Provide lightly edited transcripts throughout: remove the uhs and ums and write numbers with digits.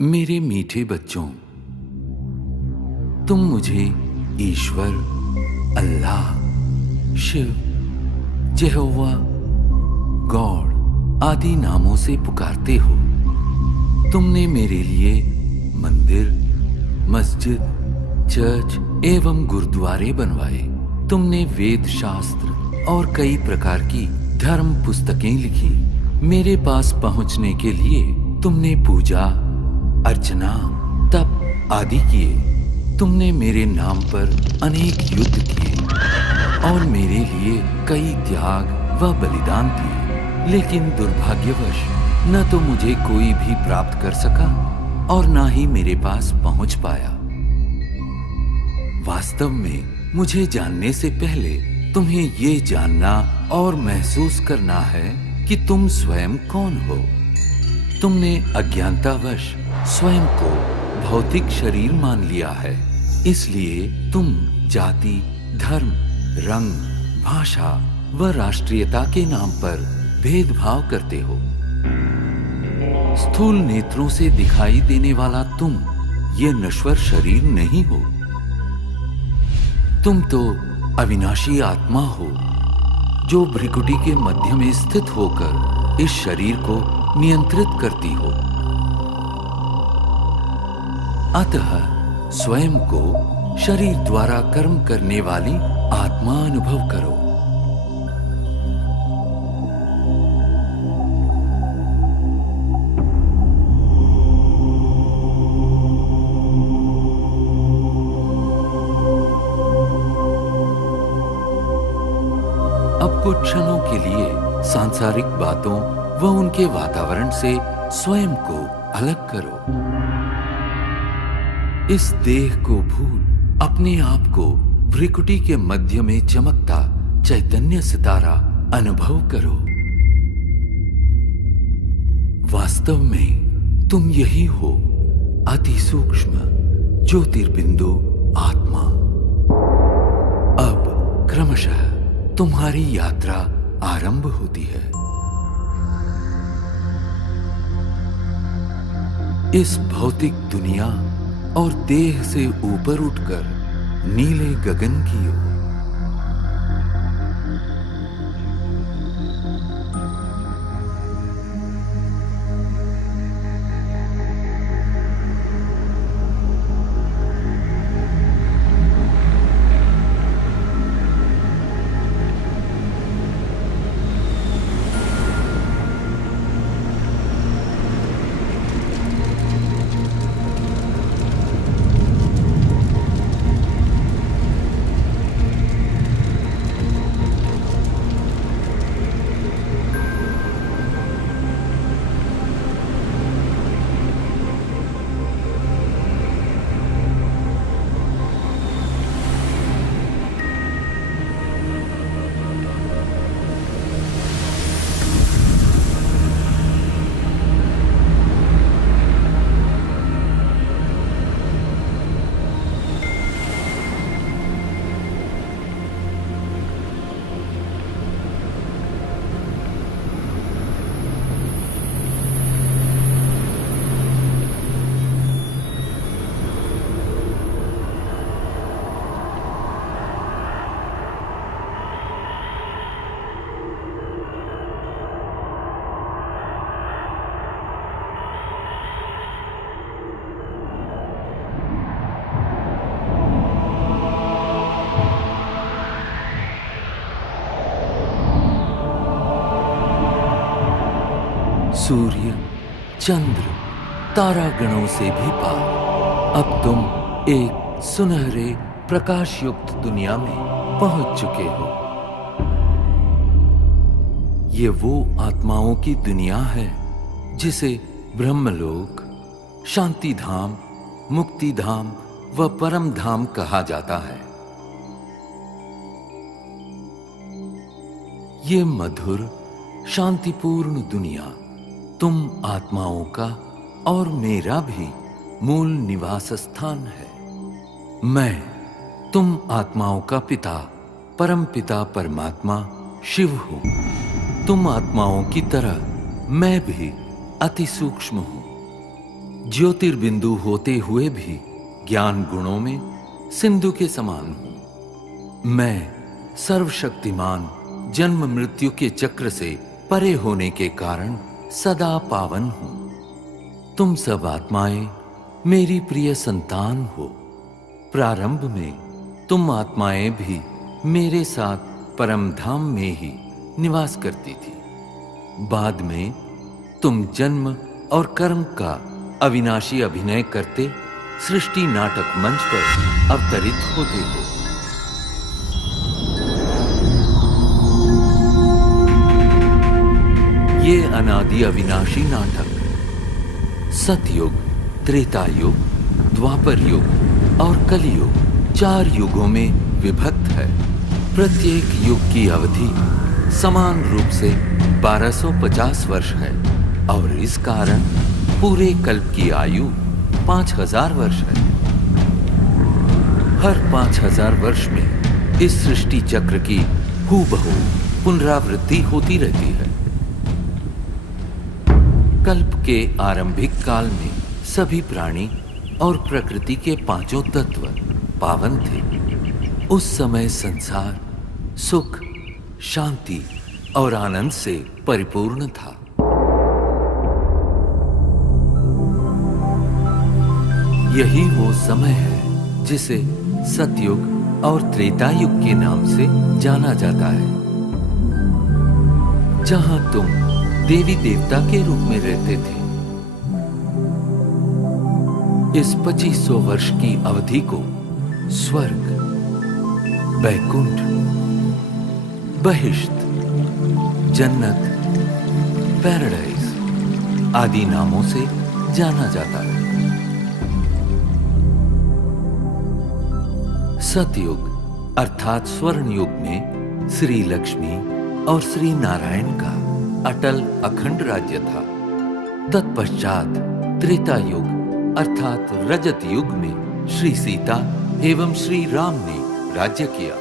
मेरे मीठे बच्चों, तुम मुझे ईश्वर, अल्लाह, शिव, यहोवा, गॉड आदि नामों से पुकारते हो। तुमने मेरे लिए मंदिर, मस्जिद, चर्च एवं गुरुद्वारे बनवाए। तुमने वेद शास्त्र और कई प्रकार की धर्म पुस्तकें लिखी। मेरे पास पहुंचने के लिए तुमने पूजा, अर्चना, तप आदि किए। तुमने मेरे नाम पर अनेक युद्ध किए और मेरे लिए कई त्याग व बलिदान दिए। लेकिन दुर्भाग्यवश न तो मुझे कोई भी प्राप्त कर सका और न ही मेरे पास पहुंच पाया। वास्तव में मुझे जानने से पहले तुम्हें ये जानना और महसूस करना है कि तुम स्वयं कौन हो। तुमने अज्ञानतावश स्वयं को भौतिक शरीर मान लिया है। इसलिए तुम जाति, धर्म, रंग, भाषा व राष्ट्रीयता के नाम पर भेदभाव करते हो। स्थूल नेत्रों से दिखाई देने वाला तुम ये नश्वर शरीर नहीं हो। तुम तो अविनाशी आत्मा हो जो भ्रिकुटी के मध्य में स्थित होकर इस शरीर को नियंत्रित करती हो। अतः स्वयं को शरीर द्वारा कर्म करने वाली आत्मा अनुभव करो। अब कुछ क्षणों के लिए सांसारिक बातों व उनके वातावरण से स्वयं को अलग करो। इस देह को भूल अपने आप को भ्रिकुटी के मध्य में चमकता चैतन्य सितारा अनुभव करो। वास्तव में तुम यही हो, अति सूक्ष्म ज्योतिर्बिंदु आत्मा। अब क्रमशः तुम्हारी यात्रा आरंभ होती है। इस भौतिक दुनिया और देह से ऊपर उठकर नीले गगन की ओर। सूर्य, चंद्र, तारागणों से भी पार अब तुम एक सुनहरे प्रकाश युक्त दुनिया में पहुंच चुके हो। ये वो आत्माओं की दुनिया है जिसे ब्रह्मलोक, शांति धाम, मुक्ति धाम व परम धाम कहा जाता है। ये मधुर, शांतिपूर्ण दुनिया तुम आत्माओं का और मेरा भी मूल निवास स्थान है। मैं तुम आत्माओं का पिता, परम पिता परमात्मा शिव हूं। तुम आत्माओं की तरह मैं भी अति सूक्ष्म हूं। ज्योतिर्बिंदु होते हुए भी ज्ञान गुणों में सिंधु के समान हूं। मैं सर्वशक्तिमान जन्म मृत्यु के चक्र से परे होने के कारण सदा पावन हूं। तुम सब आत्माएं मेरी प्रिय संतान हो। प्रारंभ में तुम आत्माएं भी मेरे साथ परम धाम में ही निवास करती थी। बाद में तुम जन्म और कर्म का अविनाशी अभिनय करते सृष्टि नाटक मंच पर अवतरित होते हो। ये अनादि अविनाशी नाटक सतयुग, त्रेता युग, द्वापर युग और कलियुग 4 युगों में विभक्त है। प्रत्येक युग की अवधि समान रूप से 1250 वर्ष है और इस कारण पूरे कल्प की आयु 5000 वर्ष है। हर 5000 वर्ष में इस सृष्टि चक्र की हूबहू पुनरावृत्ति होती रहती है। कल्प के आरंभिक काल में सभी प्राणी और प्रकृति के 5 तत्व पावन थे। उस समय संसार सुख, शांति और आनंद से परिपूर्ण था। यही वो समय है जिसे सतयुग और त्रेता युग के नाम से जाना जाता है, जहां तुम देवी देवता के रूप में रहते थे। इस 2500 वर्ष की अवधि को स्वर्ग, बैकुंठ, बहिश्त, जन्नत, पैराडाइज आदि नामों से जाना जाता है। सतयुग अर्थात स्वर्ण युग में श्री लक्ष्मी और श्री नारायण का अटल अखंड राज्य था। तत्पश्चात त्रेता युग अर्थात रजत युग में श्री सीता एवं श्री राम ने राज्य किया।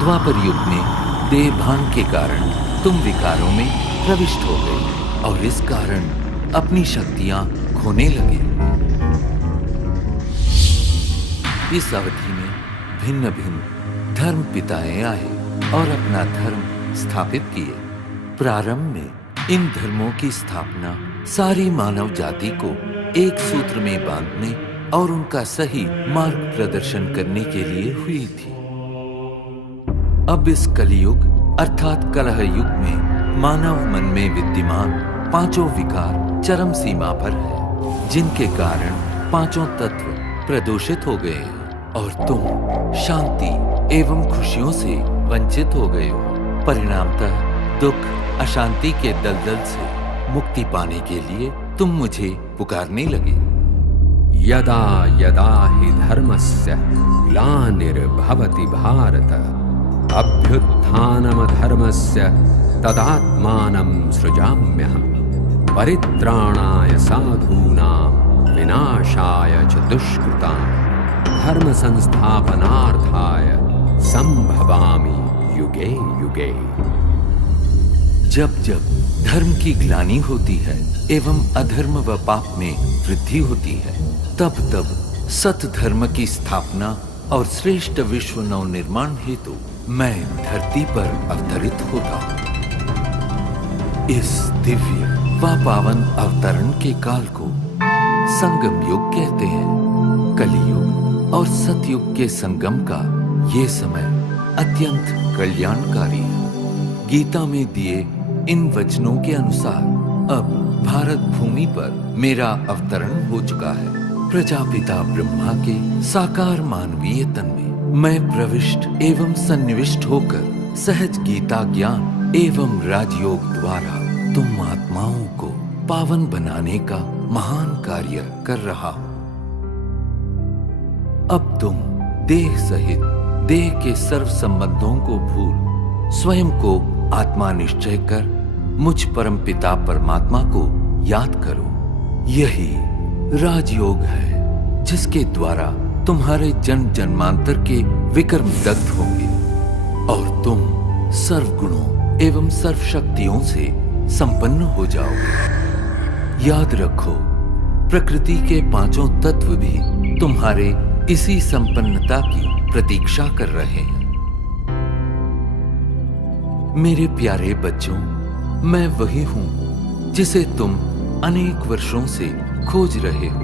द्वापर युग में देहभान के कारण तुम विकारों में प्रविष्ट हो गए और इस कारण अपनी शक्तियां खोने लगे। इस अवधि में भिन्न भिन्न धर्म पिताएं आए और अपना धर्म स्थापित किए। प्रारंभ में इन धर्मों की स्थापना सारी मानव जाति को एक सूत्र में बांधने और उनका सही मार्ग प्रदर्शन करने के लिए हुई थी। अब इस कलियुग अर्थात कलह युग में मानव मन में विद्यमान 5 विकार चरम सीमा पर है, जिनके कारण 5 तत्व प्रदूषित हो गए हैं और तुम शांति एवं खुशियों से वंचित हो गए हो। परिणामतः दुख, अशांति के दलदल से मुक्ति पाने के लिए तुम मुझे पुकारने लगे। यदा यदा हि धर्मस्य ग्लानिर्भवति भारत अभ्युत्थानमधर्मस्य तदात्मानं सृजाम्यहम् परित्राणाय साधूनां विनाशाय च दुष्कृतां धर्म संस्थापनार्थाय संभवामि युगे युगे। जब जब धर्म की ग्लानि होती है एवं अधर्म व पाप में वृद्धि होती है, तब तब सत धर्म की स्थापना और श्रेष्ठ विश्व नव निर्माण हेतु मैं धरती पर अवतरित होता हूँ। इस दिव्य व पावन अवतरण के काल को संगम युग कहते हैं। कलियुग और सतयुग के संगम का ये समय अत्यंत कल्याणकारी है। गीता में दिए इन वचनों के अनुसार अब भारत भूमि पर मेरा अवतरण हो चुका है। प्रजापिता ब्रह्मा के साकार मानवीय तन में मैं प्रविष्ट एवं सन्निविष्ट होकर सहज गीता ज्ञान एवं राजयोग द्वारा तुम आत्माओं को पावन बनाने का महान कार्य कर रहा हूं। अब तुम देह सहित देह के सर्व संबंधों को भूल स्वयं को आत्मा निश्चय कर मुझ परम पिता परमात्मा को याद करो। यही राजयोग है जिसके द्वारा तुम्हारे जन्म जन्मांतर के विकर्म दग्ध होंगे और तुम सर्वगुणों एवं सर्वशक्तियों से संपन्न हो जाओगे। याद रखो, प्रकृति के पांचों तत्व भी तुम्हारे इसी संपन्नता की प्रतीक्षा कर रहे हैं। मेरे प्यारे बच्चों, मैं वही हूं जिसे तुम अनेक वर्षों से खोज रहे हो।